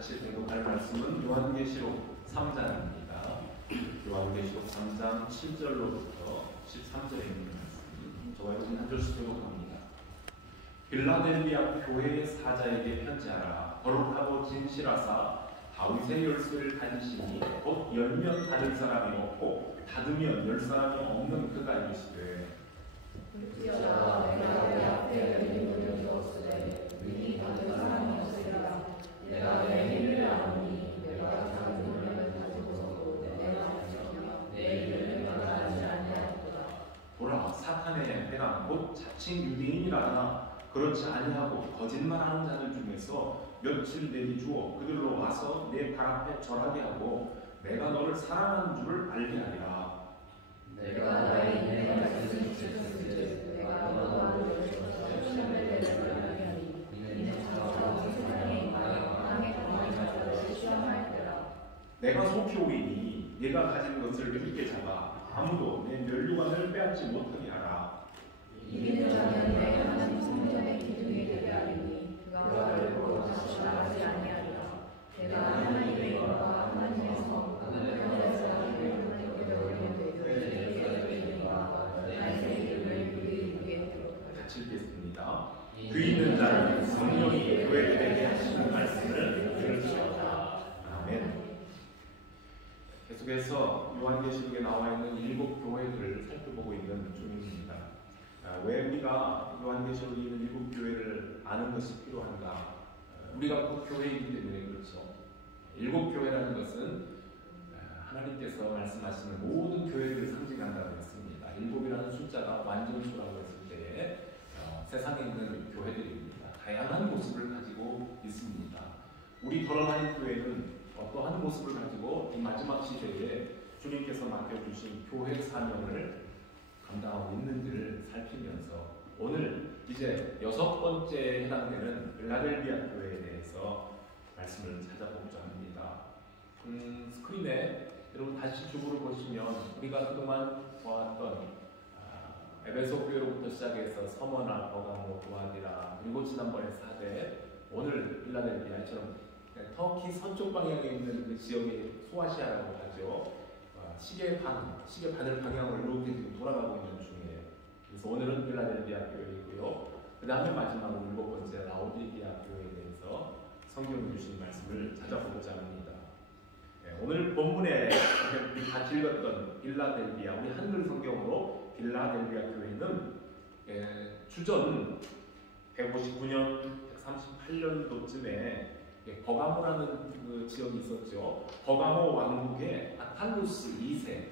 같이 공부할 말씀은 요한계시록 3장입니다. 요한계시록 3장 7절로부터 13절에 있는 말씀, 저와 여러분 한 절씩 교독합니다. 빌라델비아 교회의 사자에게 편지하라. 거룩하고 진실하사 다윗의 열쇠를 가지시니 곧 열면 닫을 사람이 없고 닫으면 열 사람이 없는 그가 이르시되 볼지어다 내가 내 앞에 열린 문을 두었으되 문이 닫은 사람이 없으리라. 내가 내 일을 아노니 내가 작은 문을 가지고서도 내가 지키며 내 일을 말하지 아니하였도다. 보라, 사탄의 해가 곧 자칭 유대인이라 그렇지 아니하고 거짓말하는 자들 중에서 며칠 내리주어 그들로 와서 내 발 앞에 절하게 하고 내가 너를 사랑하는 줄을 알게 하리라. 내가 나의 인내가 말씀을 지켰으되 내가 너와 너를 시험을 내려가게 하니 이는 저와 세상에 강하게 강한 자들을 시험할 때라. 내가 속히 오리니 내가 가진 것을 굳게 잡아 아무도 내 면류관을 빼앗지 못하게 하라. 이기는 자는 내 하나님 성전의 기둥이 되게 하리니 그가 결코 다시 나가지 아니하리라. 내가 하나님의 영과 하나님의 성 하늘에서 하늘을 보게 올리는 교회의 이름과 나의 이름을 그의 위에 기록하라. 같이 읽겠습니다. 귀 있는 자는 성령이 교회들에게 하시는 말씀을 들을지어다. 아멘. 계속해서 요한계시록에 나와 있는 7 교회들을 살펴보고 있는 중입니다. 왜 우리가 요한계시록에 있는 7 교회를 아는 것이 필요한가? 우리가 곧 교회이기 때문에 그렇죠. 7 교회라는 것은 하나님께서 말씀하시는 모든 교회를 상징한다고 했습니다. 7이라는 숫자가 완전수라고 했을 때에 세상에 있는 교회들입니다. 다양한 모습을 가지고 있습니다. 우리 걸어가는 교회는 어떠한 모습을 가지고 이 마지막 시대에 주님께서 맡겨주신 교회 사명을 감당하고 있는지를 살피면서 오늘 이제 6번째에 해당되는 빌라델비아 교회에 대해서 말씀을 찾아보고자 합니다. 스크린에 여러분 다시 주보를 보시면 우리가 그동안 보았던 에베소 교회로부터 시작해서 서머나 버가모, 두아디라 그리고 지난번에 사대, 오늘 빌라델비아처럼 터키 서쪽 방향에 있는 그 지역이 소아시아라고 하죠. 시계 바늘 방향으로 이렇게 지금 돌아가고 있는 중이에요. 그래서 오늘은 빌라델비아 교회이고요. 그 다음에 마지막으로 7번째 라오디게아 교회에 대해서 성경이 주신 말씀을 찾아보고자 합니다. 오늘 본문에 같이 읽었던 빌라델비아, 우리 한글 성경으로 빌라델비아 교회는 주전 159년, 138년도쯤에 버가모라는 그 지역이 있었죠. 버가모 왕국의 아탈루스 2세,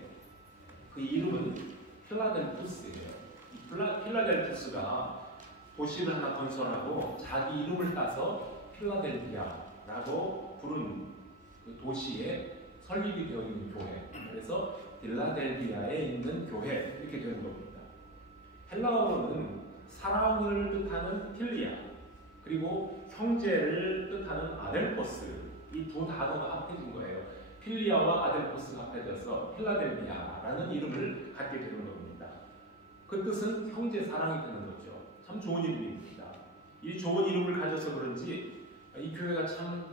그 이름은 필라델푸스예요. 필라델푸스가 도시를 하나 건설하고 자기 이름을 따서 필라델비아라고 부른 그 도시에 설립이 되어 있는 교회, 그래서 빌라델비아에 있는 교회, 이렇게 되는 겁니다. 헬라어로는 사랑을 뜻하는 필리아, 그리고 형제를 뜻하는 아델포스, 이 두 단어가 합해진 거예요. 필리아와 아델포스가 합해져서 필라델비아라는 이름을 갖게 되는 겁니다. 그 뜻은 형제 사랑이 되는 거죠. 참 좋은 이름입니다. 이 좋은 이름을 가져서 그런지 이 교회가 참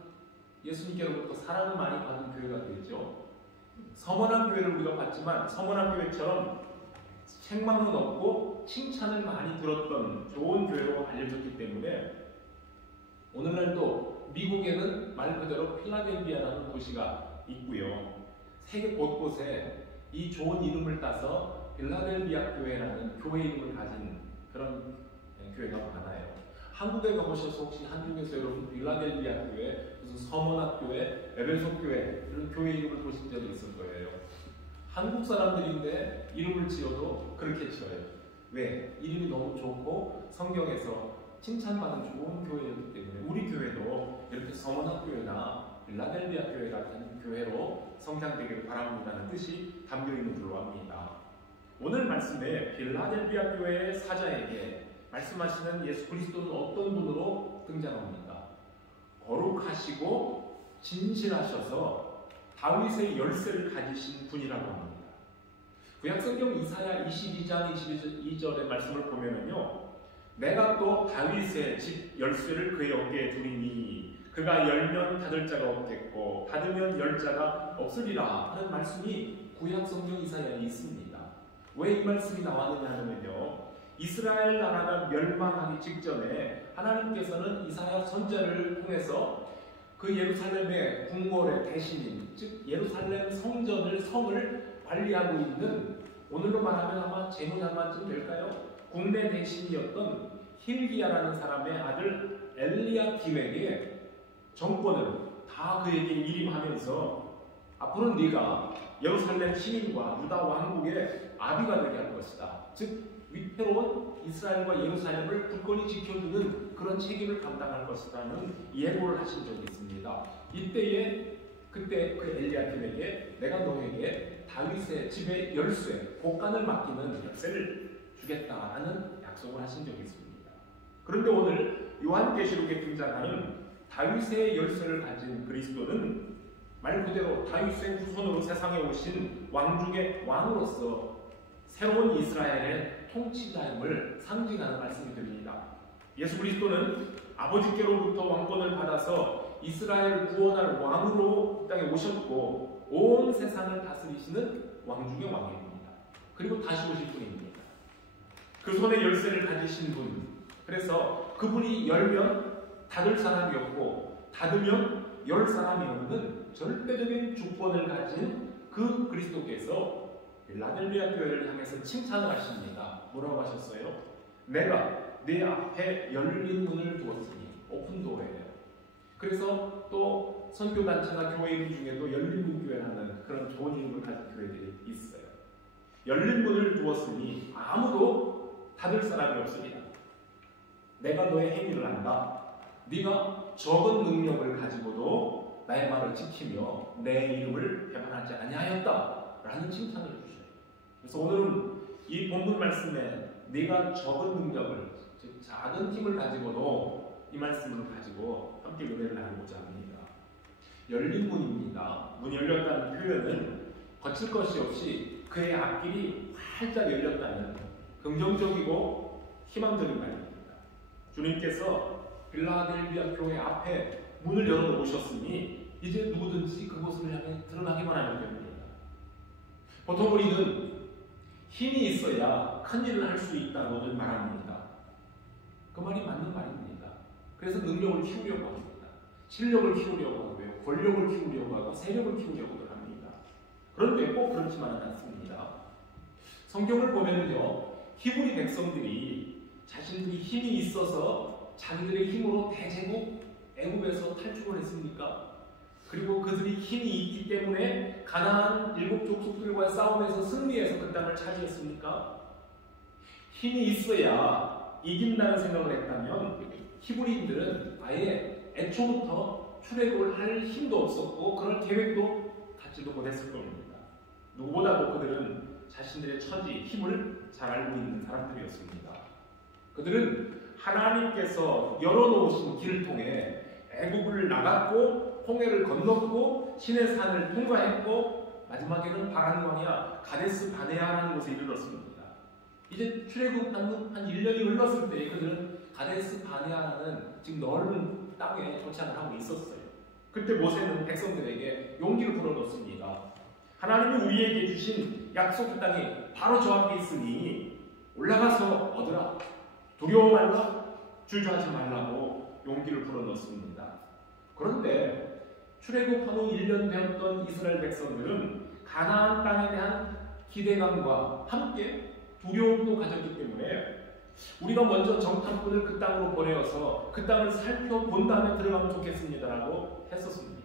예수님께로부터 사랑을 많이 받은 교회가 되죠. 서머난 교회를 우리가 봤지만 서머난 교회처럼 책망은 없고 칭찬을 많이 들었던 좋은 교회로 알려졌기 때문에 오늘날도 미국에는 말 그대로 필라델비아라는 도시가 있고요. 세계 곳곳에 이 좋은 이름을 따서 빌라델비아 교회라는 교회 이름을 가진 그런 교회가 많아요. 한국에 가보셔서 혹시 한국에서 여러분 빌라델비아 교회, 무슨 서머나 교회, 에베소 교회 이런 교회 이름을 보신 적이 있을 거예요. 한국 사람들인데 이름을 지어도 그렇게 지어요. 왜? 이름이 너무 좋고 성경에서 칭찬받은 좋은 교회였기 때문에 우리 교회도 이렇게 서머나 교회나 빌라델비아 교회 같은 교회로 성장되기를 바랍니다는 뜻이 담겨있는 줄로 압니다. 오늘 말씀에 빌라델비아 교회의 사자에게 말씀하시는 예수 그리스도는 어떤 분으로 등장합니까? 거룩하시고 진실하셔서 다윗의 열쇠를 가지신 분이라고 합니다. 구약성경 이사야 22장 22절의 말씀을 보면은요, 내가 또 다윗의 집 열쇠를 그의 어깨에 두리니 그가 열면 닫을 자가 없겠고 닫으면 열 자가 없으리라 하는 말씀이 구약 성경 이사야에 있습니다. 왜 이 말씀이 나왔느냐 하면요, 이스라엘 나라가 멸망하기 직전에 하나님께서는 이사야 선지자를 통해서 그 예루살렘의 궁궐의 대신인, 즉 예루살렘 성을 관리하고 있는, 오늘로 말하면 아마 재무장관쯤 될까요? 국내 대신이었던 힐기야라는 사람의 아들 엘리야김에게 정권을 다 그에게 위임하면서 앞으로 네가 예루살렘 시민과 유다 왕국의 아비가 되게 할 것이다. 즉 위태로운 이스라엘과 예루살렘을 굳건히 지켜주는 그런 책임을 감당할 것이라는 예고를 하신 적이 있습니다. 그때 그 엘리야김에게 내가 너에게 다윗의 집의 열쇠, 복관을 맡기는 열쇠를 주겠다라는 약속을 하신 적이 있습니다. 그런데 오늘 요한계시록에 등장하는 다윗의 열쇠를 가진 그리스도는 말 그대로 다윗의 후손으로 세상에 오신 왕 중의 왕으로서 새로운 이스라엘의 통치자임을 상징하는 말씀이 됩니다. 예수 그리스도는 아버지께로부터 왕권을 받아서 이스라엘을 구원할 왕으로 이 땅에 오셨고 온 세상을 다스리시는 왕 중의 왕입니다. 그리고 다시 오실 분입니다. 그 손에 열쇠를 가지신 분, 그래서 그분이 열면 닫을 사람이 없고 닫으면 열 사람이 없는 절대적인 주권을 가진 그 그리스도께서 필라델비아 교회를 향해서 칭찬을 하십니다. 뭐라고 하셨어요? 내가 네 앞에 열린 문을 두었으니, 오픈도어예요. 그래서 또 선교단체나 교회 이름 중에도 열린문교회라는 그런 좋은 이름을 가진 교회들이 있어요. 열린 문을 두었으니 아무도 닫을 사람이 없습니다. 내가 너의 행위를 안다. 네가 적은 능력을 가지고도 나의 말을 지키며 내 이름을 배반하지 아니하였다 라는 칭찬을 주셔요. 그래서 오늘은 이 본문 말씀에 네가 적은 능력을, 즉 작은 힘을 가지고도 이 말씀을 가지고 함께 은혜를 나누고자 합니다. 열린 문입니다. 문이 열렸다는 표현은 거칠 것이 없이 그의 앞길이 활짝 열렸다는 긍정적이고 희망적인 말입니다. 주님께서 필라델비아 교회 앞에 문을 열어놓으셨으니 이제 누구든지 그곳을 향해 들어가기만 하면 됩니다. 보통 우리는 힘이 있어야 큰 일을 할 수 있다고들 말합니다. 그 말이 맞는 말입니다. 그래서 능력을 키우려고 합니다. 실력을 키우려고 하고요. 권력을 키우려고 하고 세력을 키우려고도 합니다. 그런데 꼭 그렇지만은 않습니다. 성경을 보면요, 히브리 백성들이 자신들이 힘이 있어서 자기들의 힘으로 대제국 애굽에서 탈출을 했습니까? 그리고 그들이 힘이 있기 때문에 가나안 일곱 족속들과의 싸움에서 승리해서 그 땅을 차지했습니까? 힘이 있어야 이긴다는 생각을 했다면 히브리인들은 아예 애초부터 출애굽을 할 힘도 없었고 그럴 계획도 갖지도 못했을 겁니다. 누구보다도 그들은 자신들의 처지, 힘을 잘 알고 있는 사람들이었습니다. 그들은 하나님께서 열어놓으신 길을 통해 애굽을 나갔고 홍해를 건넜고 시내 산을 통과했고 마지막에는 바란 광야 가데스 바네아라는 곳에 이르렀습니다. 이제 출애굽한 1년이 흘렀을 때 그들은 가데스 바네아라는 지금 넓은 땅에 도착을 하고 있었어요. 그때 모세는 백성들에게 용기를 불어넣습니다. 하나님이 우리에게 주신 약속 땅이 바로 저 앞에 있으니 올라가서 얻으라. 두려워 말라. 주저하지 말라고 용기를 불어넣습니다. 그런데 출애굽한 후 1년 되었던 이스라엘 백성들은 가나안 땅에 대한 기대감과 함께 두려움도 가졌기 때문에 우리가 먼저 정탐꾼을 그 땅으로 보내어서 그 땅을 살펴본 다음에 들어가면 좋겠습니다라고 했었습니다.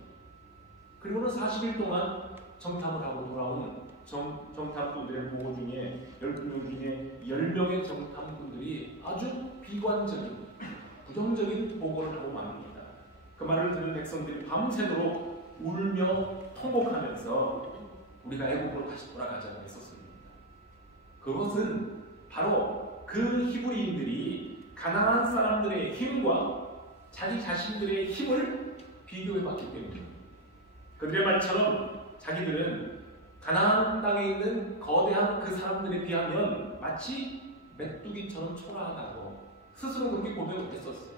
그리고는 40일 동안 정탐을 하고 돌아온 정탐꾼들의 보고 중에 12명 중에 10명의 정탐꾼들이 아주 비관적인 부정적인 보고를 하고 맙니다. 그 말을 들은 백성들이 밤새도록 울며 통곡하면서 우리가 애국으로 다시 돌아가자고 했었습니다. 그것은 바로 그 히브리인들이 가나안 사람들의 힘과 자기 자신들의 힘을 비교해봤기 때문입니다. 그들의 말처럼 자기들은 가나안 땅에 있는 거대한 그 사람들에 비하면 마치 메뚜기처럼 초라하다고 스스로 그렇게 고백을 했었어요.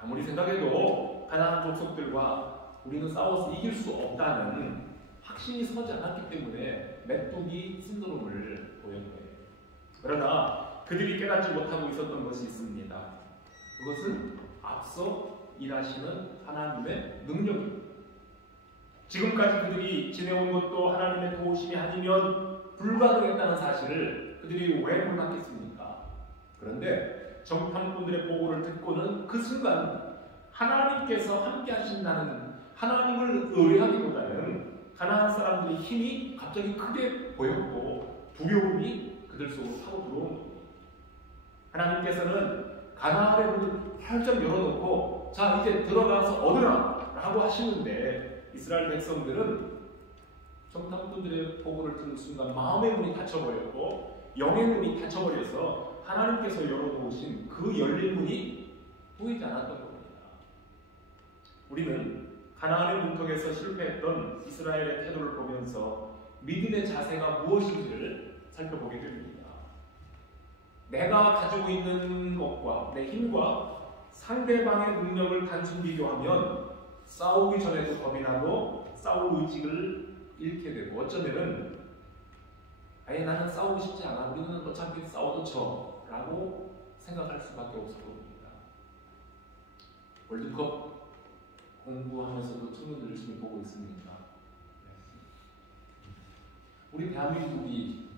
아무리 생각해도 가나안 족속들과 우리는 싸워서 이길 수 없다는 확신이 서지 않았기 때문에 메뚜기 신드롬을 보인 거예요. 그러나 그들이 깨닫지 못하고 있었던 것이 있습니다. 그것은 앞서 일하시는 하나님의 능력입니다. 지금까지 그들이 지내온 것도 하나님의 도우심이 아니면 불가능했다는 사실을 그들이 왜 몰랐겠습니까? 그런데 정탐꾼들의 보고를 듣고는 그 순간 하나님께서 함께 하신다는 하나님을 의뢰하기보다는 가나안 사람들의 힘이 갑자기 크게 보였고 두려움이 그들 속으로 파고 들어온 겁니다. 하나님께서는 가나안의 문을 활짝 열어놓고 자 이제 들어가서 얻으라 라고 하시는데 이스라엘 백성들은 정탐꾼들의 보고를 듣는 순간 마음의 문이 닫혀버렸고 영의 문이 닫혀버려서 하나님께서 열어놓으신 그 열린 문이 보이지 않았던 겁니다. 우리는 가나안의 문턱에서 실패했던 이스라엘의 태도를 보면서 믿음의 자세가 무엇인지를 살펴보게 됩니다. 내가 가지고 있는 것과 내 힘과 상대방의 능력을 단순 비교하면 싸우기 전에도 겁이 나고 싸울 의지를 잃게 되고 어쩌면은 아예 나는 싸우고 싶지 않아. 우리는 어차피 싸워도 져 라고 생각할 수밖에 없을 겁니다. 월드컵 공부하면서도 친구들 열심히 보고 있습니다. 우리 대한민국이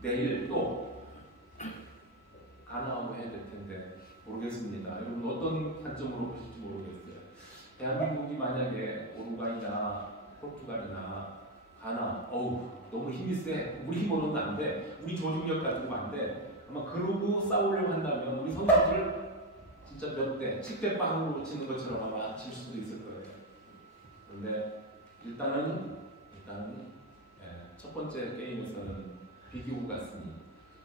내일 또 가나하고 해야 될 텐데 모르겠습니다. 여러분 어떤 관점으로 보실지 모르겠어요. 대한민국이 만약에 우루과이나 포르투갈이나 가나, 너무 힘이 세. 우리 힘으로는 안 돼. 우리 조직력 가지고 안 돼. 아마 그러고 싸우려고 한다면 우리 선수들 진짜 몇 대, 7대 빵으로 치는 것처럼 아마 질 수도 있을 거예요. 그런데 일단은 첫 번째 게임에서는 비기고 갔으니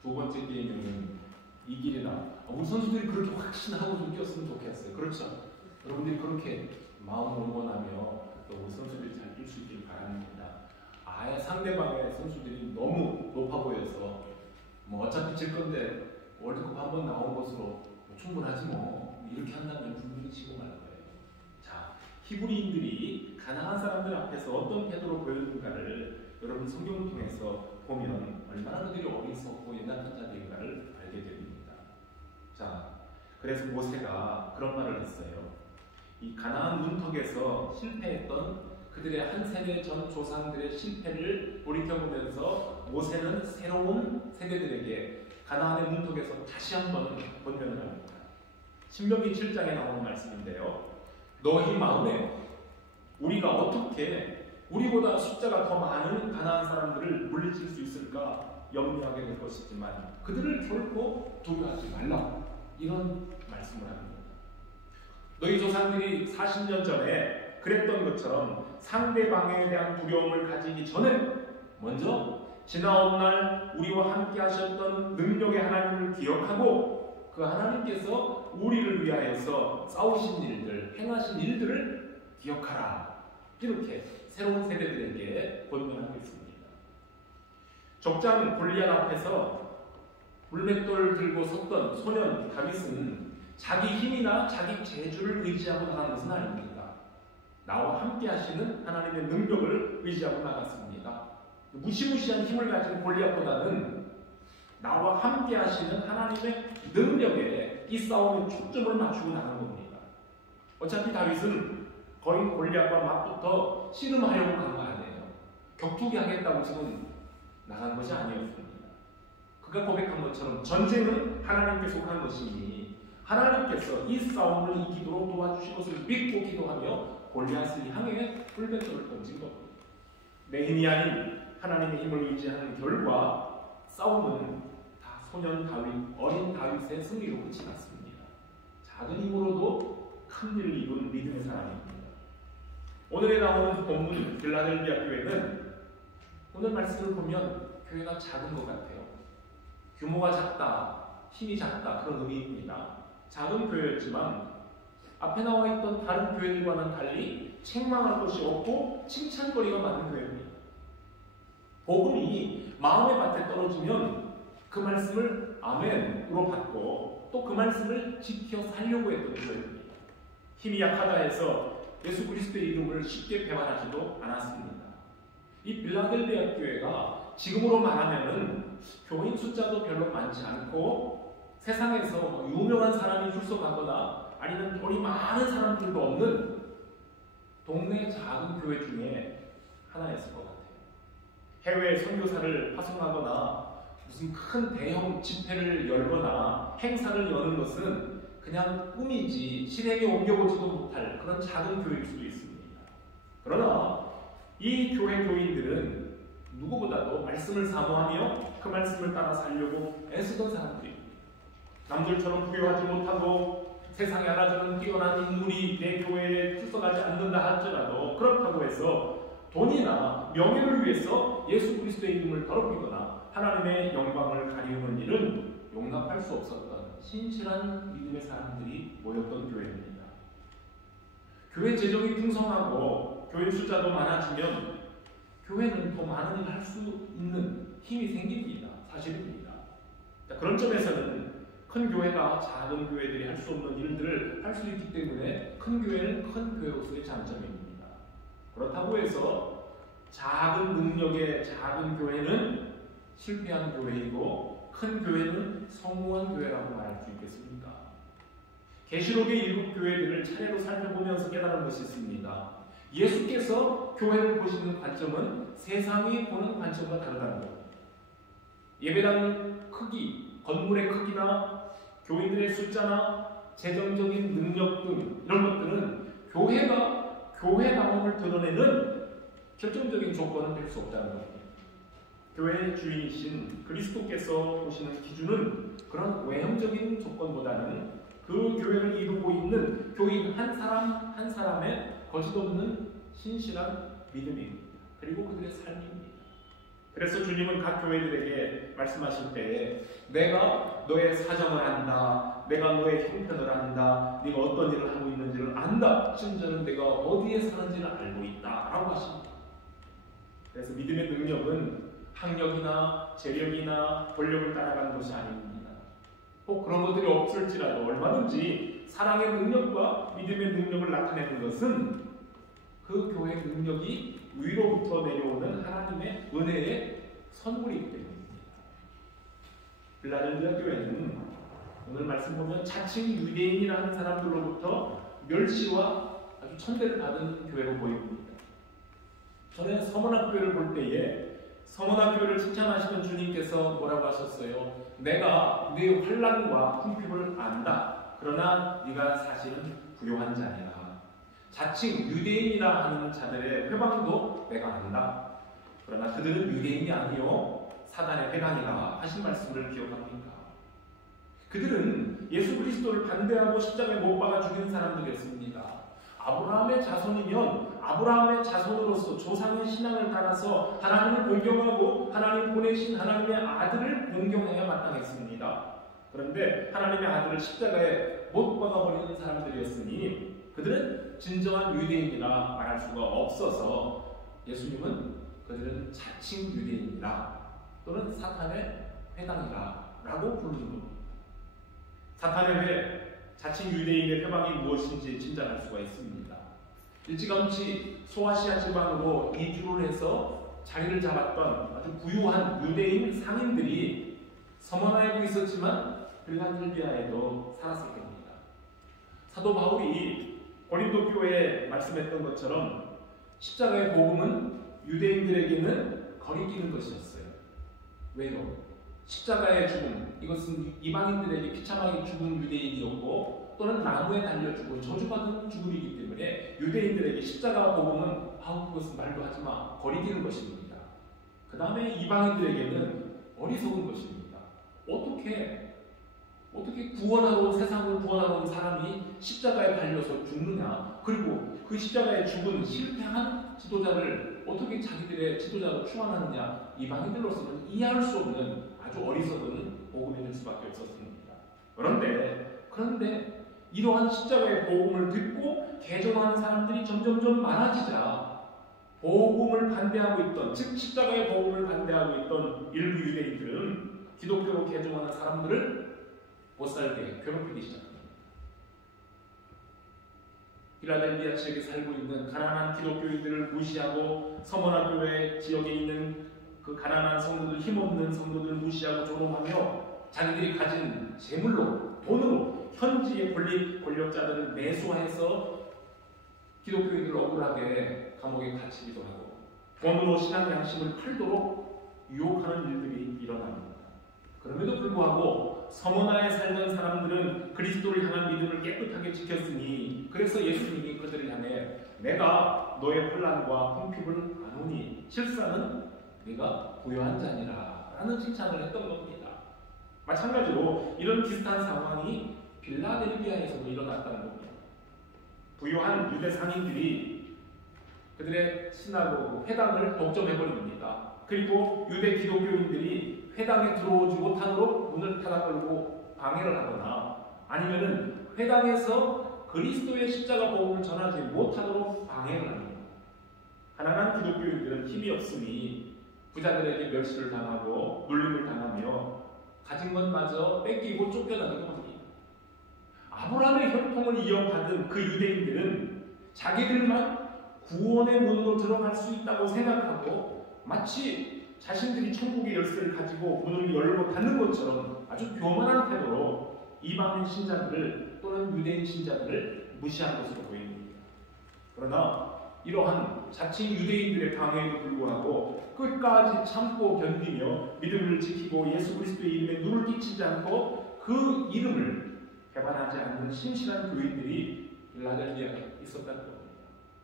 두 번째 게임에는 이길이나 우리 선수들이 그렇게 확신하고 좀 뛰었으면 좋겠어요. 그렇죠? 여러분들이 그렇게 마음 응원하며 또 우리 선수들이 잘 뛸 수 있길 바랍니다. 아예 상대방의 선수들이 너무 높아 보여서 어차피 질 건데 월드컵 한번 나온 것으로 충분하지 이렇게 한다면 분명히 지고 말 거예요. 자, 히브리인들이 가나안 사람들 앞에서 어떤 태도로 보여준가를 여러분 성경을 통해서 보면 얼마나 그들이 어리석고 연약한 자들인가를 알게 됩니다. 자, 그래서 모세가 그런 말을 했어요. 이 가나안 문턱에서 실패했던 그들의 한 세대 전 조상들의 실패를 돌이켜보면서 모세는 새로운 세대들에게 가나안의 문턱에서 다시 한번 권면을 합니다. 신명기 7장에 나오는 말씀인데요. 너희 마음에 우리가 어떻게 우리보다 숫자가 더 많은 가나안 사람들을 물리칠 수 있을까 염려하게 될 것이지만 그들을 결코 두려워하지 말라. 이런 말씀을 합니다. 너희 조상들이 40년 전에 그랬던 것처럼 상대방에 대한 두려움을 가지기 전에 먼저 지나온 날 우리와 함께 하셨던 능력의 하나님을 기억하고 그 하나님께서 우리를 위하여서 싸우신 일들, 행하신 일들을 기억하라. 이렇게 새로운 세대들에게 권면하고 있습니다. 족장 골리앗 앞에서 물맷돌 들고 섰던 소년 다윗은 자기 힘이나 자기 재주를 의지하고 나간 것은 아닙니다. 나와 함께 하시는 하나님의 능력을 의지하고 나갔습니다. 무시무시한 힘을 가진 골리앗보다는 나와 함께 하시는 하나님의 능력에 이 싸움에 초점을 맞추고 나간 겁니다. 어차피 다윗은 거인 골리앗과 맞붙어 씨름하려고 간 거 아니에요. 격투기 하겠다고 지금 나간 것이 아니었습니다. 그가 고백한 것처럼 전쟁은 하나님께 속한 것이니 하나님께서 이 싸움을 이기도록 도와주실 것을 믿고 기도하며 골리앗을 향해 뿔배돌을 던진 겁니다. 내 힘이 아닌 하나님의 힘을 의지하는 결과 싸움은 다 소년 다윗, 어린 다윗의 승리로 끝이 났습니다. 작은 힘으로도 큰 일을 이룬 믿음의 사람입니다. 오늘에 나오는 본문 빌라델비아 교회는 오늘 말씀을 보면 교회가 작은 것 같아요. 규모가 작다, 힘이 작다 그런 의미입니다. 작은 교회였지만 앞에 나와 있던 다른 교회들과는 달리 책망할 것이 없고 칭찬거리가 많은 교회입니다. 복음이 마음의 밭에 떨어지면 그 말씀을 아멘으로 받고 또 그 말씀을 지켜 살려고 했던 교회입니다. 힘이 약하다 해서 예수 그리스도의 이름을 쉽게 배반하지도 않았습니다. 이 빌라델비아 교회가 지금으로 말하면은 교인 숫자도 별로 많지 않고 세상에서 유명한 사람이 출석하거나 아니면 돈이 많은 사람들도 없는 동네 작은 교회 중에 하나였을 것 같아요. 해외 선교사를 파송하거나 무슨 큰 대형 집회를 열거나 행사를 여는 것은 그냥 꿈이지 실행에 옮겨보지도 못할 그런 작은 교회일 수도 있습니다. 그러나 이 교회 교인들은 누구보다도 말씀을 사모하며 그 말씀을 따라 살려고 애쓰던 사람들입니다. 남들처럼 부유하지 못하고 세상에 알아주는 뛰어난 인물이 내 교회에 출석하지 않는다 할지라도 그렇다고 해서 돈이나 명예를 위해서 예수 그리스도의 이름을 더럽히거나 하나님의 영광을 가리우는 일은 용납할 수 없었던 신실한 믿음의 사람들이 모였던 교회입니다. 교회 재정이 풍성하고 교회 숫자도 많아지면 교회는 더 많은 일을 할 수 있는 힘이 생깁니다. 사실입니다. 그런 점에서는 큰 교회가 작은 교회들이 할 수 없는 일들을 할 수 있기 때문에 큰 교회는 큰 교회로서의 장점입니다. 그렇다고 해서 작은 능력의 작은 교회는 실패한 교회이고 큰 교회는 성공한 교회라고 말할 수 있겠습니까? 계시록의 일곱 교회들을 차례로 살펴보면서 깨달은 것이 있습니다. 예수께서 교회를 보시는 관점은 세상이 보는 관점과 다르다는 겁니다. 예배당 크기, 건물의 크기나 교인들의 숫자나 재정적인 능력 등 이런 것들은 교회가 교회 방법을 드러내는 결정적인 조건은 될 수 없다는 겁니다. 교회의 주인이신 그리스도께서 보시는 기준은 그런 외형적인 조건보다는 그 교회를 이루고 있는 교인 한 사람 한 사람의 거짓없는 신실한 믿음입니다. 그리고 그들의 삶입니다. 그래서 주님은 각 교회들에게 말씀하실 때에 내가 너의 사정을 안다. 내가 너의 형편을 안다. 네가 어떤 일을 하고 있는지를 안다. 심지어는 내가 어디에 사는지를 알고 있다. 라고 하십니다. 그래서 믿음의 능력은 학력이나 재력이나 권력을 따라가는 것이 아닙니다. 꼭 그런 것들이 없을지라도 얼마든지 사랑의 능력과 믿음의 능력을 나타내는 것은 그 교회의 능력이 위로부터 내려오는 하나님의 은혜의 선물이기 때문입니다. 빌라델비아 교회는 오늘 말씀 보면 자칭 유대인이라는 사람들로부터 멸시와 아주 천대를 받은 교회로 보입니다. 전에 서문학교를 볼 때에 서문학교를 칭찬하시던 주님께서 뭐라고 하셨어요? 내가 네 환난과 궁핍을 안다. 그러나 네가 사실은 부요한 자니라. 자칭 유대인이라 하는 자들의 회방도 내가 안다. 그러나 그들은 유대인이 아니요 사단의 회당이라 하신 말씀을 기억합니까? 그들은 예수 그리스도를 반대하고 십자가에 못 박아 죽인 사람들이었습니다. 아브라함의 자손이면 아브라함의 자손으로서 조상의 신앙을 따라서 하나님을 공경하고 하나님 보내신 하나님의 아들을 공경해야 마땅했습니다. 그런데 하나님의 아들을 십자가에 못 박아버리는 사람들이었으니 그들은 진정한 유대인이라 말할 수가 없어서 예수님은 그들은 자칭 유대인이라 또는 사탄의 회당이라 라고 부르는 겁니다. 사탄의 회, 자칭 유대인의 회방이 무엇인지 짐작할 수가 있습니다. 일찌감치 소아시아 지방으로 이주를 해서 자리를 잡았던 아주 부유한 유대인 상인들이 서머나에도 있었지만 빌라델비아에도 살았을 겁니다. 사도 바울이 고린도 교회에 말씀했던 것처럼 십자가의 복음은 유대인들에게는 거리끼는 것이었어요. 왜요? 십자가의 죽음, 이것은 이방인들에게 비참하게 죽은 유대인이었고 또는 나무에 달려 죽은 저주받은 죽음이기 때문에 유대인들에게 십자가 복음은 그것은 말도 하지마, 거리끼는 것입니다. 그 다음에 이방인들에게는 어리석은 것입니다. 어떻게 구원하고 세상을 구원하러 온 사람이 십자가에 달려서 죽느냐, 그리고 그 십자가에 죽은 실패한 지도자를 어떻게 자기들의 지도자로 추앙하느냐, 이방인들로서는 이해할 수 없는 아주 어리석은 복음이 될 수밖에 없었습니다. 그런데 이러한 십자가의 복음을 듣고 개종하는 사람들이 점점점 많아지자 복음을 반대하고 있던, 즉 십자가의 복음을 반대하고 있던 일부 유대인들은 기독교로 개종하는 사람들을 못살게 괴롭히기 시작합니다. 필라델피아 지역에 살고 있는 가난한 기독교인들을 무시하고 서머나 교회 지역에 있는 그 가난한 성도들, 힘없는 성도들을 무시하고 조롱하며 자기들이 가진 재물로, 돈으로 현지의 권력자들을 매수해서 기독교인들을 억울하게 감옥에 갇히기도 하고 돈으로 신앙 양심을 팔도록 유혹하는 일들이 일어납니다. 그럼에도 불구하고 서머나에 살던 사람들은 그리스도를 향한 믿음을 깨끗하게 지켰으니 그래서 예수님이 그들을 향해 내가 너의 혼란과 궁핍을 아노니 실상은 네가 부요한 자니라 라는 칭찬을 했던 겁니다. 마찬가지로 이런 비슷한 상황이 빌라델비아에서도 일어났다는 겁니다. 부요한 유대 상인들이 그들의 시나고그 회당을 독점해버립니다. 그리고 유대 기독교인들이 회당에 들어오지 못하도록 문을 닫아 걸고 방해를 하거나 아니면은 회당에서 그리스도의 십자가 복음을 전하지 못하도록 방해를 합니다. 가난한 기독교인들은 힘이 없으니 부자들에게 멸시를 당하고 눌림을 당하며 가진 것마저 뺏기고 쫓겨나기도 합니다. 아브라함의 혈통을 이어받은 그 유대인들은 자기들만 구원의 문으로 들어갈 수 있다고 생각하고 마치 자신들이 천국의 열쇠를 가지고 문을 열고 닫는 것처럼 아주 교만한 태도로 이방인 신자들을 또는 유대인 신자들을 무시한 것으로 보입니다. 그러나 이러한 자칭 유대인들의 방해에도 불구하고 끝까지 참고 견디며 믿음을 지키고 예수 그리스도의 이름에 눈을 끼치지 않고 그 이름을 배반하지 않는 신실한 교인들이 빌라델비아에 있었다는 겁니다.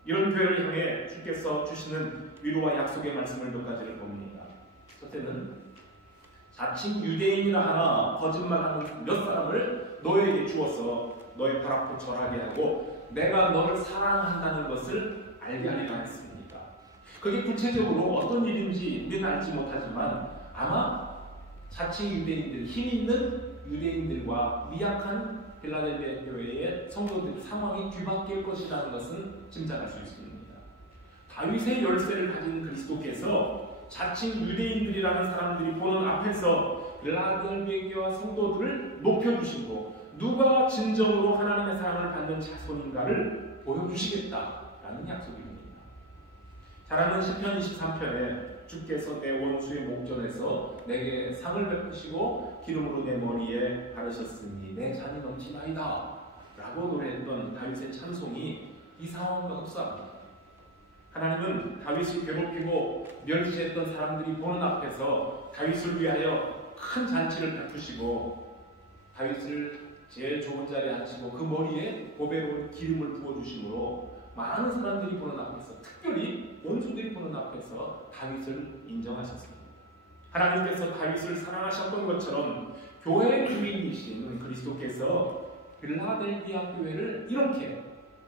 이런 교회를 향해 주께서 주시는 위로와 약속의 말씀을 몇 가지를 봅니다. 첫째는 자칭 유대인이라 하나 거짓말하는 몇 사람을 너에게 주어서 너의 발 앞에 절하게 하고 내가 너를 사랑한다는 것을 알게 하리라 했습니다. 그게 구체적으로 어떤 일인지 우리는 알지 못하지만 아마 자칭 유대인들, 힘 있는 유대인들과 미약한 빌라델비아 교회의 성도들 상황이 뒤바뀔 것이라는 것은 짐작할 수 있습니다. 다윗의 열쇠를 가진 그리스도께서 자칭 유대인들이라는 사람들이 보는 앞에서 빌라델비아 교회 성도들을 높여주시고 누가 진정으로 하나님의 사랑을 받는 자손인가를 보여주시겠다라는 약속입니다. 잘 아는 시편 23편에 주께서 내 원수의 목전에서 내게 상을 베푸시고 기름으로 내 머리에 바르셨으니 내 잔이 넘치나이다 라고 노래했던 다윗의 찬송이 이 상황과 흡사합니다. 하나님은 다윗을 괴롭히고 멸시했던 사람들이 보는 앞에서 다윗을 위하여 큰 잔치를 베푸시고 다윗을 제일 좋은 자리에 앉히고 그 머리에 보배로운 기름을 부어주심으로 많은 사람들이 보는 앞에서 특별히 원수들이 보는 앞에서 다윗을 인정하셨습니다. 하나님께서 다윗을 사랑하셨던 것처럼 교회의 주인이신 그리스도께서 빌라델비아 교회를 이렇게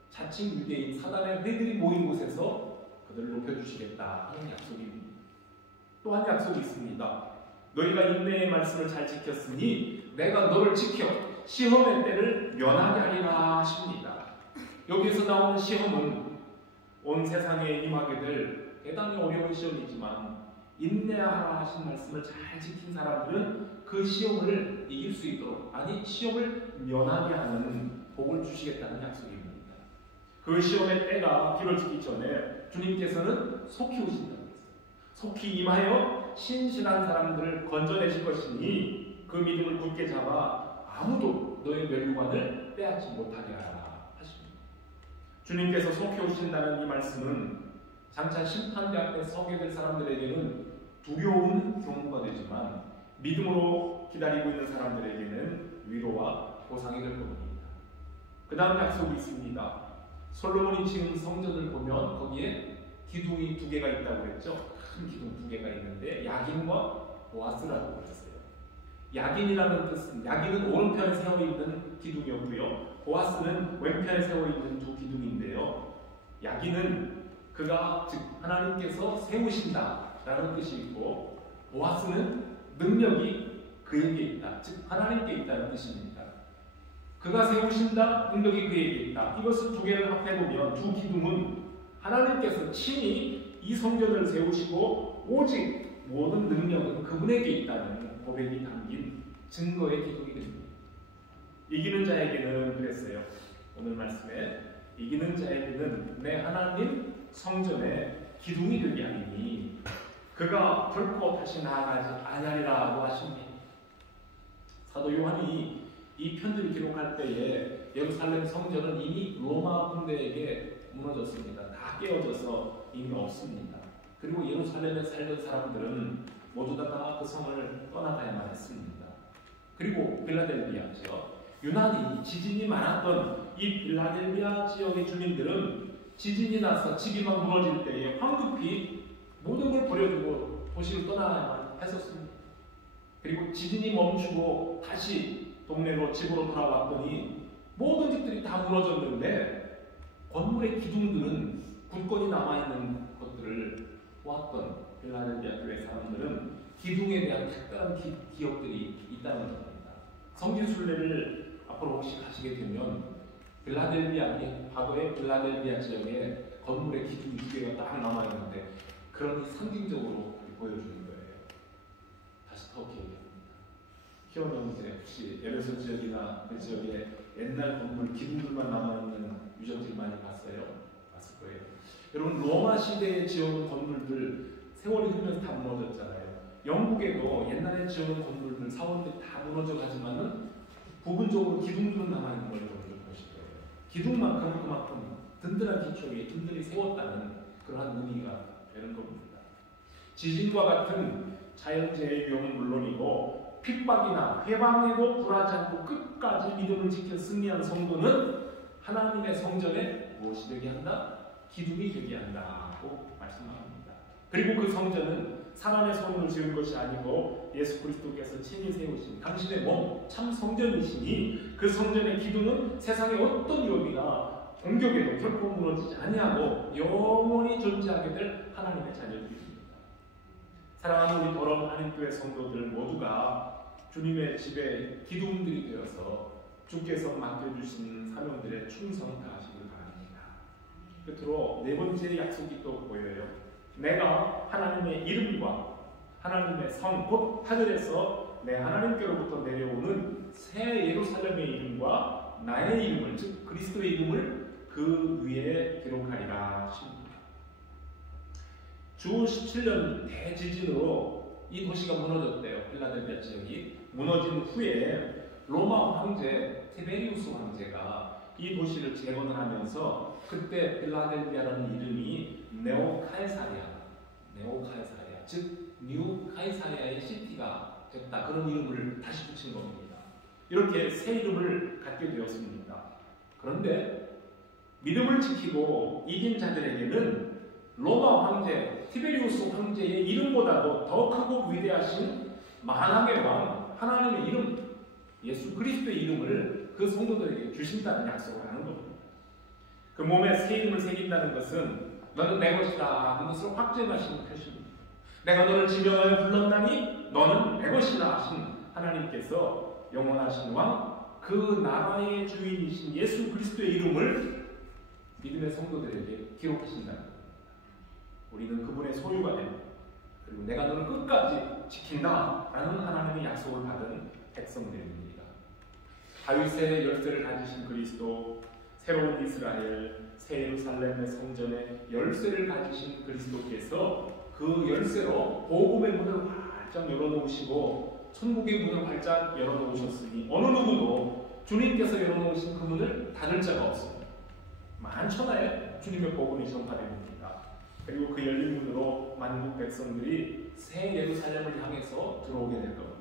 자칭 유대인 사단의 회들이 모인 곳에서 그들을 높여주시겠다 하는 약속입니다. 또 한 약속이 있습니다. 너희가 인내의 말씀을 잘 지켰으니 내가 너를 지켜 시험의 때를 면하게 하리라 하십니다. 여기에서 나오는 시험은 온 세상에 임하게 될 대단히 어려운 시험이지만 인내하라 하신 말씀을 잘 지킨 사람들은 그 시험을 이길 수 있도록 아니 시험을 면하게 하는 복을 주시겠다는 약속입니다. 그 시험의 때가 이루어지기 전에 주님께서는 속히 오신다고 했어요. 속히 임하여 신실한 사람들을 건져내실 것이니 그 믿음을 굳게 잡아 아무도 너의 멸류관을 빼앗지 못하게 하라 하십니다. 주님께서 속히 오신다는 이 말씀은 장차 심판대 앞에 서게 될 사람들에게는 두려운 경우가 되지만 믿음으로 기다리고 있는 사람들에게는 위로와 보상이 될 겁니다. 그 다음 약속이 있습니다. 솔로몬이 지은 성전을 보면 거기에 기둥이 2개가 있다고 했죠. 큰 기둥 2개가 있는데 야긴과 보아스라고 그랬어요. 야긴이라는 뜻은 야긴은 오른편에 세워있는 기둥이었고요. 보아스는 왼편에 세워있는 2 기둥인데요. 야긴은 그가 즉 하나님께서 세우신다라는 뜻이 있고 보아스는 능력이 그에게 있다. 즉 하나님께 있다는 뜻입니다. 그가 세우신다, 능력이 그에게 있다. 이것을 2개를 합해보면 2 기둥은 하나님께서 친히 이 성전을 세우시고 오직 모든 능력은 그분에게 있다는 고백이 담긴 증거의 기둥이 됩니다. 이기는 자에게는 그랬어요. 오늘 말씀에 이기는 자에게는 내 하나님 성전의 기둥이 되게 하리니 그가 결코 다시 나아가지 아니하리라고 하십니다. 사도 요한이 이 편지를 기록할 때에 예루살렘 성전은 이미 로마 군대에게 무너졌습니다. 다 깨어져서 이미 없습니다. 그리고 예루살렘에 살던 사람들은 모두 다 그 성을 떠나가야만 했습니다. 그리고 빌라델비아죠. 유난히 지진이 많았던 이 빌라델비아 지역의 주민들은 지진이 나서 집이 막 무너질 때에 황급히 모든 걸 버려두고 도시를 떠나야만 했었습니다. 그리고 지진이 멈추고 다시 동네로 집으로 돌아왔더니 모든 집들이 다 무너졌는데 건물의 기둥들은 굳건히 남아있는 것들을 보았던 빌라델비아 교회 사람들은 기둥에 대한 특별한 기억들이 있다는 겁니다. 성지순례를 앞으로 혹시 가시게 되면 과거의 빌라델비아 지역에 건물의 기둥 2개가 딱 남아있는데 그런 상징적으로 보여주는 거예요. 다시 더 기억합니다. 키워드 형제 혹시 에베소 지역이나 그 지역에 옛날 건물 기둥들만 남아있는 유적지 많이 봤어요? 봤을 거예요. 여러분 로마 시대에 지어놓은 건물들 세월이 흐르면서 다 무너졌잖아요. 영국에도 옛날에 지어놓은 건물들 사원들이 다 무너져 가지만은 부분적으로 기둥들은 남아있는 걸 여러분들 보실 거예요. 기둥만큼 그만큼 든든한 기초에 든든히 세웠다는 그러한 의미가 되는 겁니다. 지진과 같은 자연재해의 위험은 물론이고 핍박이나 회방에도 굴하지 않고 끝까지 믿음을 지켜 승리한 성도는 하나님의 성전에 무엇이 되게 한다? 기둥이 되게 한다고 말씀합니다. 그리고 그 성전은 사람의 손으로 지은 것이 아니고 예수 그리스도께서 친히 세우신 당신의 몸 참 성전이시니 그 성전의 기둥은 세상의 어떤 위협이나 공격에도 결코 무너지지 아니하고 영원히 존재하게 될 하나님의 자녀들입니다. 사랑하는 우리 더러운 하나님교회 성도들 모두가 주님의 집에 기둥들이 되어서 주께서 맡겨주신 사명들에 충성 다하시길 바랍니다. 끝으로 네 번째 약속이 또 보여요. 내가 하나님의 이름과 하나님의 성, 곧 하늘에서 내 하나님께로부터 내려오는 새 예루살렘의 이름과 나의 이름을, 즉 그리스도의 이름을 그 위에 기록하리라 하십니다. 주 17년 대지진으로 이 도시가 무너졌대요. 필라델피아 지역이 무너진 후에 로마 황제 티베리우스 황제가 이 도시를 재건을 하면서 그때 필라델피아라는 이름이 네오카이사리아, 즉 뉴 카이사리아의 시티가 됐다. 그런 이름을 다시 붙인 겁니다. 이렇게 새 이름을 갖게 되었습니다. 그런데 믿음을 지키고 이긴 자들에게는 로마 황제 티베리우스 황제의 이름보다도 더 크고 위대하신 만왕의 왕 하나님의 이름 예수 그리스도의 이름을 그 성도들에게 주신다는 약속을 하는 겁니다. 그 몸에 새 이름을 새긴다는 것은 너는 내 것이다 하는 것을 확증하시는 표시입니다. 내가 너를 지명하여 불렀나니 너는 내 것이다 하신 하나님께서 영원하신 왕 그 나라의 주인이신 예수 그리스도의 이름을 믿음의 성도들에게 기록하신다는 겁니다. 우리는 그분의 소유가 됩니다. 그리고 내가 너를 끝까지 지킨다 라는 하나님의 약속을 받은 백성들입니다. 다윗의 열쇠를 가지신 그리스도, 새로운 이스라엘, 새 예루살렘의 성전의 열쇠를 가지신 그리스도께서 그 열쇠로 복음의 문을 활짝 열어놓으시고 천국의 문을 활짝 열어놓으셨으니 어느 누구도 주님께서 열어놓으신 그 문을 닫을 자가 없습니다. 만천하에 주님의 복음이 전파됩니다. 그리고 그 열린 문으로 만국 백성들이 새 예루살렘을 향해서 들어오게 될 겁니다.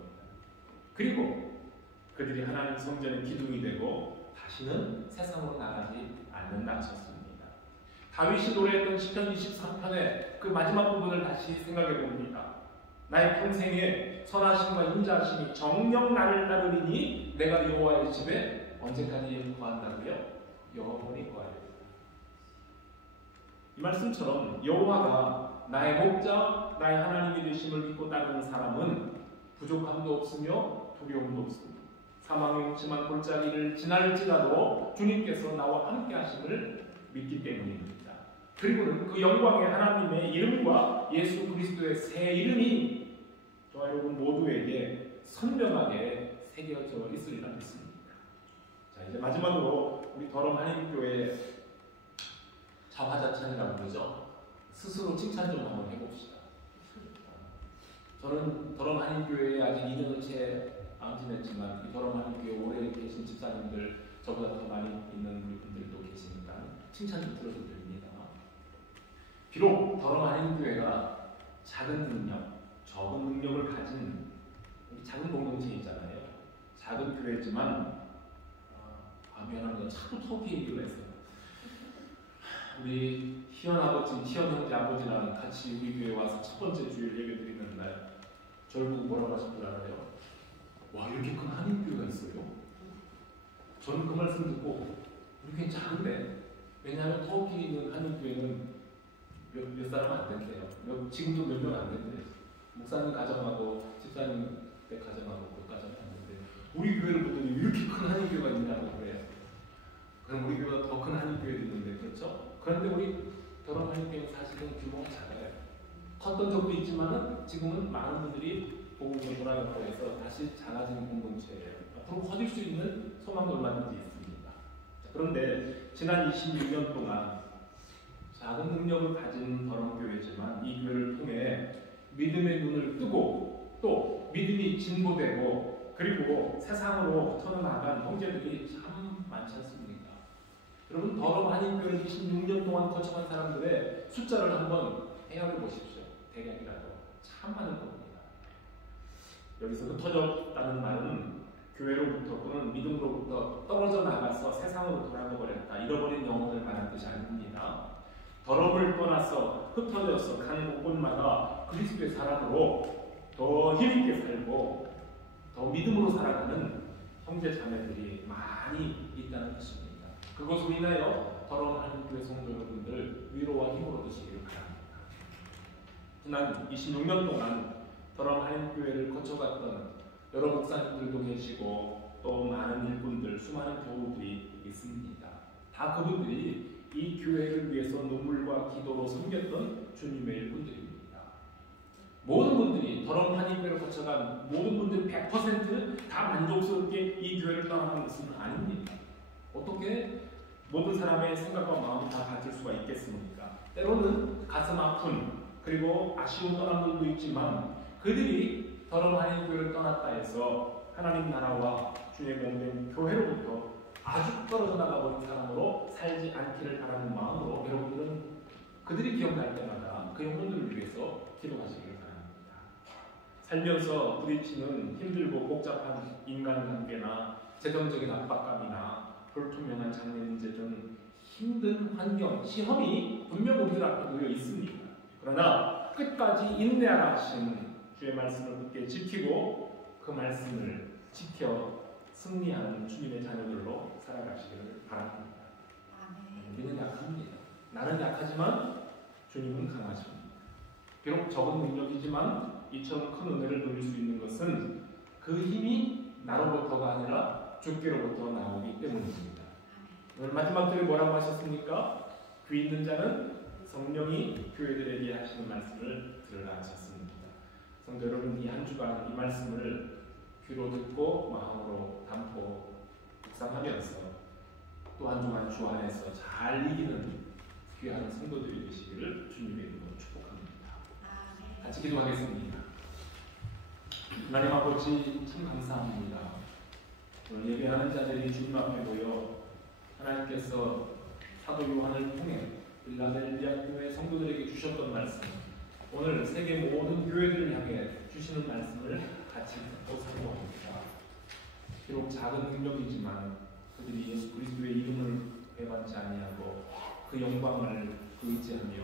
그리고 그들이 하나님 성전의 기둥이 되고 다시는 세상으로 나가지 않는다 하셨습니다. 다윗이 노래했던 시편 23편의 그 마지막 부분을 다시 생각해 봅니다. 나의 평생에 선하심과 인자하심이 정녕 나를 따르리니 내가 여호와의 집에 언제까지 거한다고요? 영원히 거하리라. 이 말씀처럼 여호와가 나의 목자, 나의 하나님이 되심을 믿고 따르는 사람은 부족함도 없으며 두려움도 없습니다. 사망의 음침한 골짜기를 지날지라도 주님께서 나와 함께 하심을 믿기 때문입니다. 그리고는 그 영광의 하나님의 이름과 예수 그리스도의 새 이름이 저와 여러분 모두에게 선명하게 새겨져 있으리라 믿습니다. 자, 이제 마지막으로 우리 더러운 하나님교회 그러죠? 스스로 칭찬 좀 한번 해봅시다. 저는 더럼 한인교회에 아직 2년은 채 안 지냈지만 이 더럼 한인교회 오래 계신 집사님들, 저보다 더 많이 있는 우리 분들도 계시니까 칭찬 좀 들어도 됩니다. 비록 더럼 한인교회가 작은 능력, 적은 능력을 가진 작은 공동체 있잖아요. 작은 교회지만 미안합니다. 자꾸 터키 얘기를 했어요. 우리 희연 아버지, 희연 형제 아버지랑 같이 우리 교회 와서 첫 번째 주일 예배 드리는 날 저를 보고 뭐라고 하신 줄 알아요? 와, 이렇게 큰 한인교회가 있어요? 저는 그 말씀 듣고 우리 교회 작은데, 왜냐하면 터키에 있는 한인교회는 몇 사람 안 된대요. 지금도 몇 명 안 된대요. 목사님 가정하고 집사님 때 가정하고 그 가정이 안 된대. 우리 교회를 보더니 이렇게 큰 한인교회가 있냐고 그래요. 그럼 우리 교회가 더 큰 한인교회도 있는데, 그렇죠? 그런데 우리 더럼 한인교회는 사실은 규모가 작아요. 컸던 적도 있지만은 지금은 많은 분들이 복음을 돌아가고 해서 다시 작아진 공동체예요. 앞으로 커질 수 있는 소망도 얼마든지 있습니다. 그런데 지난 26년 동안 작은 능력을 가진 더럼 교회지만 이 교회를 통해 믿음의 눈을 뜨고 또 믿음이 진보되고 그리고 세상으로 터져나간 형제들이 참 많지 않습니까? 여러분, 더럼 한인교회를 26년 동안 거쳐간 사람들의 숫자를 한번 헤아려 보십시오. 대략이라도 참 많을 겁니다. 여기서 흩어졌다는 말은 교회로부터 또는 믿음으로부터 떨어져 나가서 세상으로 돌아가 버렸다, 잃어버린 영혼을 말하는 것이 아닙니다. 더럼을 떠나서 흩어져서 간 곳곳마다 그리스도의 사랑으로 더 힘있게 살고 더 믿음으로 살아가는 형제 자매들이 많이 있다는 것입니다. 그것으로 인하여 더럼 한인교회 성도 여러분들 위로와 힘을 얻으시기를 바랍니다. 지난 26년 동안 더럼 한인교회를 거쳐갔던 여러 목사님들도 계시고 또 많은 일꾼들, 수많은 교우들이 있습니다. 다 그분들이 이 교회를 위해서 눈물과 기도로 섬겼던 주님의 일꾼들입니다. 모든 분들이 더럼 한인교회를 거쳐간 모든 분들이 100% 만족스럽게 이 교회를 떠나는 것은 아닙니다. 어떻게 모든 사람의 생각과 마음을 다 가질 수가 있겠습니까? 때로는 가슴 아픈 그리고 아쉬운 떠남들도 있지만 그들이 더럼 한인교회를 떠났다 해서 하나님 나라와 주의 몸된 교회로부터 아주 떨어져 나가버린 사람으로 살지 않기를 바라는 마음으로 여러분들은 그들이 기억날 때마다 그 영혼들을 위해서 기도하시기를 바랍니다. 살면서 부딪히는 힘들고 복잡한 인간관계나 재정적인 압박감이나 불투명한 장래문제 등 힘든 환경, 시험이 분명 우리들 앞에 놓여 있습니다. 그러나 끝까지 인내하라 하신 주의 말씀을 굳게 지키고 그 말씀을 지켜 승리하는 주님의 자녀들로 살아가시기를 바랍니다. 우리는 약합니다. 나는 약하지만 주님은 강하십니다. 비록 적은 능력이지만 이처럼 큰 은혜를 누릴 수 있는 것은 그 힘이 나로부터가 아니라 주께로부터 나오기 때문입니다. 오늘 마지막 절에 뭐라고 하셨습니까? 귀 있는 자는 성령이 교회들에게 하시는 말씀을 들으라 하셨습니다. 성도 여러분, 이 한 주간 이 말씀을 귀로 듣고 마음으로 담고 묵상하면서 또 한 주간 주 안에서 잘 이기는 귀한 성도들이 되시기를 주님의 이름으로 축복합니다. 같이 기도하겠습니다. 하나님 아버지, 참 감사합니다. 오늘 예배하는 자들이 주님 앞에 모여 하나님께서 사도 요한을 통해 빌라델비아 교회 성도들에게 주셨던 말씀, 오늘 세계 모든 교회들을 향해 주시는 말씀을 같이 듣고 사모합니다. 비록 작은 능력이지만 그들이 예수 그리스도의 이름을 배반치 아니하고 그 영광을 의지하며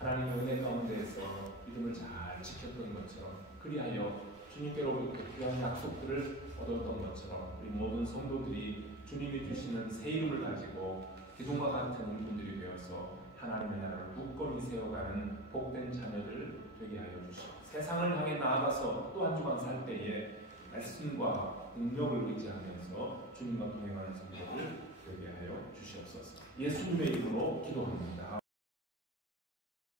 하나님의 은혜 가운데에서 믿음을 잘 지켰던 것처럼, 그리하여 주님께로부터 귀한 약속들을 얻었던 것처럼 우리 모든 성도들이 주님이 주시는 새 이름을 가지고 기둥과 같은 분들이 되어서 하나님의 나라를 굳건히 세워가는 복된 자녀들 되게 하여 주시고, 세상을 향해 나아가서 또 한 주간 살 때에 말씀과 능력을 의지하면서 주님과 동행하는 성도들 되게 하여 주시옵소서. 예수님의 이름으로 기도합니다.